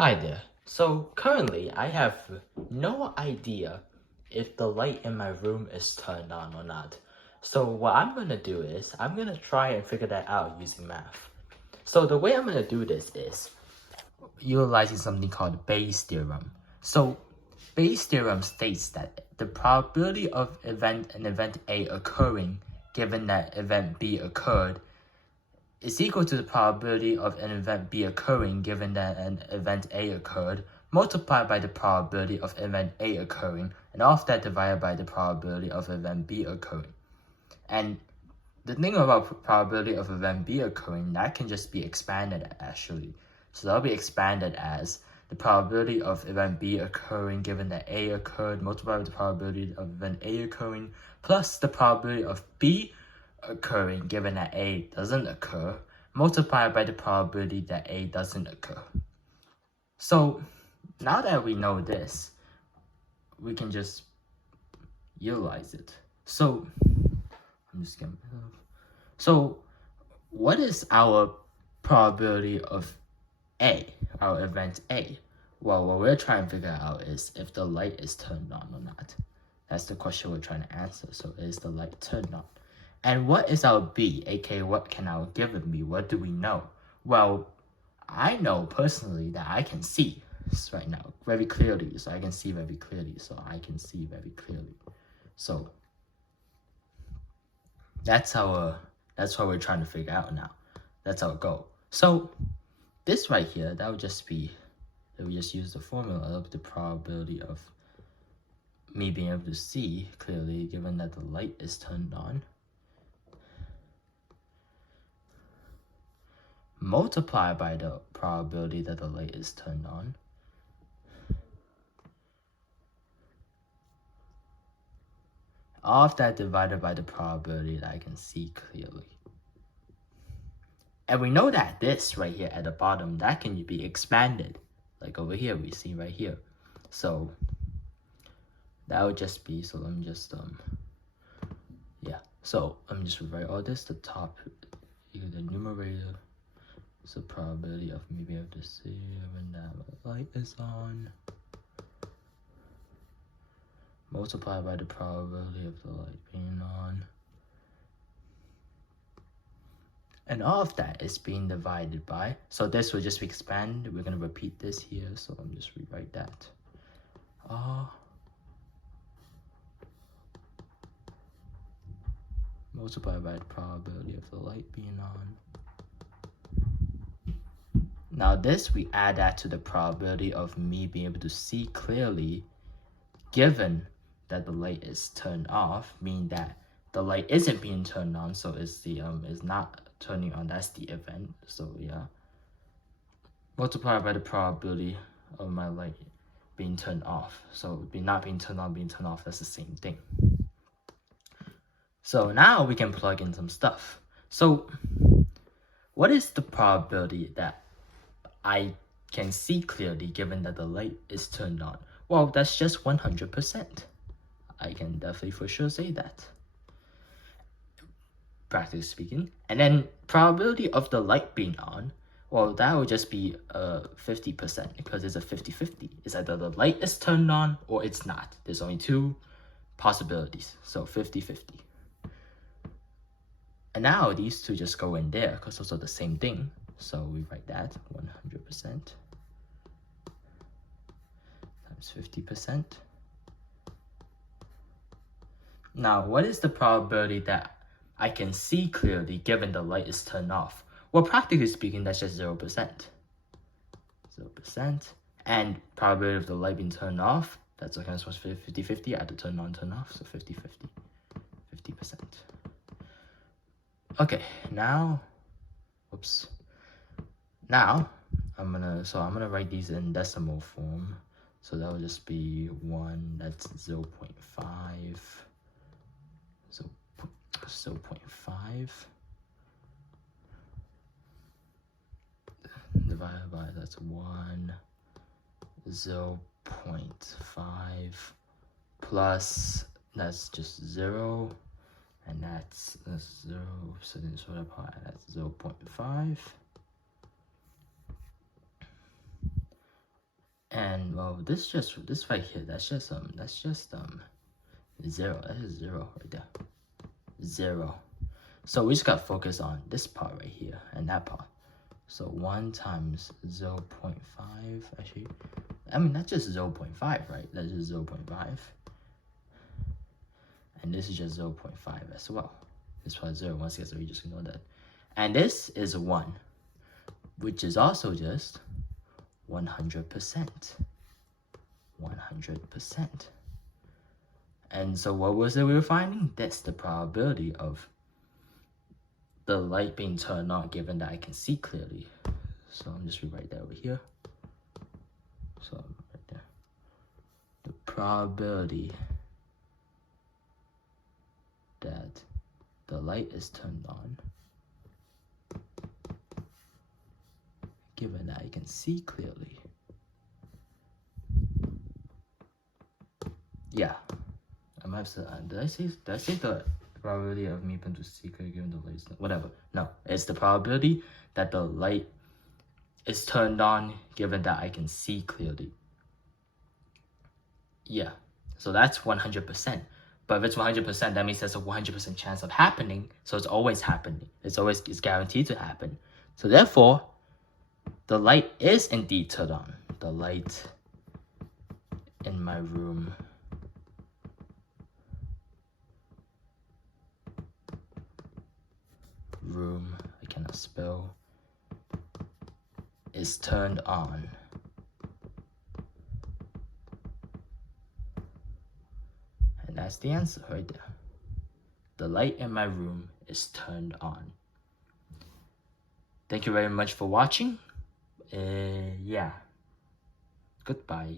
Hi there. So currently I have no idea if the light in my room is turned on or not. So what I'm going to do is I'm going to try and figure that out using math. So the way I'm going to do this is utilizing something called Bayes' theorem. So Bayes' theorem states that the probability of an event A occurring given that event B occurred is equal to the probability of an event B occurring given that an event A occurred, multiplied by the probability of event A occurring, and all of that divided by the probability of event B occurring. And the thing about probability of event B occurring, that can just be expanded actually. So that'll be expanded as the probability of event B occurring given that A occurred, multiplied by the probability of event A occurring, plus the probability of B occurring given that A doesn't occur, multiplied by the probability that A doesn't occur. So now that we know this, we can just utilize it. So I'm just getting myself. So what is our probability of A, our event A? Well, what we're trying to figure out is if the light is turned on or not. That's the question we're trying to answer. So is the light turned on? And what is our B, aka what can our given be? What do we know? Well, I know personally that I can see right now very clearly. So I can see very clearly. So that's what we're trying to figure out now. That's our goal. So this right here, that would just be that we just use the formula of the probability of me being able to see clearly given that the light is turned on, multiplied by the probability that the light is turned on, all of that divided by the probability that I can see clearly. And we know that this right here at the bottom, that can be expanded. Like over here, we see right here. So that would just be, so let me just, so let me just rewrite all this. The top, the numerator, is the probability of me being able to see when that light is on, multiplied by the probability of the light being on. And all of that is being divided by, so this will just be expanded. We're going to repeat this here, so let me just rewrite that. Multiplied by the probability of the light being on. Now this, we add that to the probability of me being able to see clearly given that the light is turned off, meaning that the light isn't being turned on, so it's the is not turning on, that's the event. So yeah, multiplied by the probability of my light being turned off. So not being turned on, being turned off, that's the same thing. So now we can plug in some stuff. So what is the probability that I can see clearly given that the light is turned on? Well, that's just 100%. I can definitely for sure say that, practically speaking. And then probability of the light being on, well, that would just be 50% because it's a 50-50. It's either the light is turned on or it's not. There's only two possibilities, so 50-50. And now these two just go in there because those are the same thing. So we write that 100% times 50%. Now, what is the probability that I can see clearly given the light is turned off? Well, practically speaking, that's just 0%. 0%. And probability of the light being turned off, that's okay, so 50-50. I had to turn on, turn off, so 50-50. 50%. Okay, now, whoops. Now, I'm gonna write these in decimal form. So that will just be 1, that's 0.5. 0.5 divided by, that's 1, 0.5 plus, that's just 0, and that's 0, so then sort of part, that's 0.5 And well, this right here, that's just 0. That's just 0 right there. 0. So we just got to focus on this part right here and that part. So 1 times 0 0.5, actually, I mean, that's just 0 0.5, right? That's just 0 0.5. And this is just 0 0.5 as well. This part 0, once again, so we just ignore that. And this is 1, which is also just 100%. 100%. And so what was it we were finding? That's the probability of the light being turned on given that I can see clearly. So I'm just rewrite that over here. So right there. The probability that the light is turned on given that I can see clearly. Yeah. I might have said, did I say the probability of me being able to see clearly given the light is whatever? No, it's the probability that the light is turned on given that I can see clearly. Yeah, so that's 100%. But if it's 100%, that means there's a 100% chance of happening. So it's always happening. It's guaranteed to happen. So therefore, the light is indeed turned on. The light in my room I cannot spell, is turned on. And that's the answer right there. The light in my room is turned on. Thank you very much for watching. Yeah. Goodbye.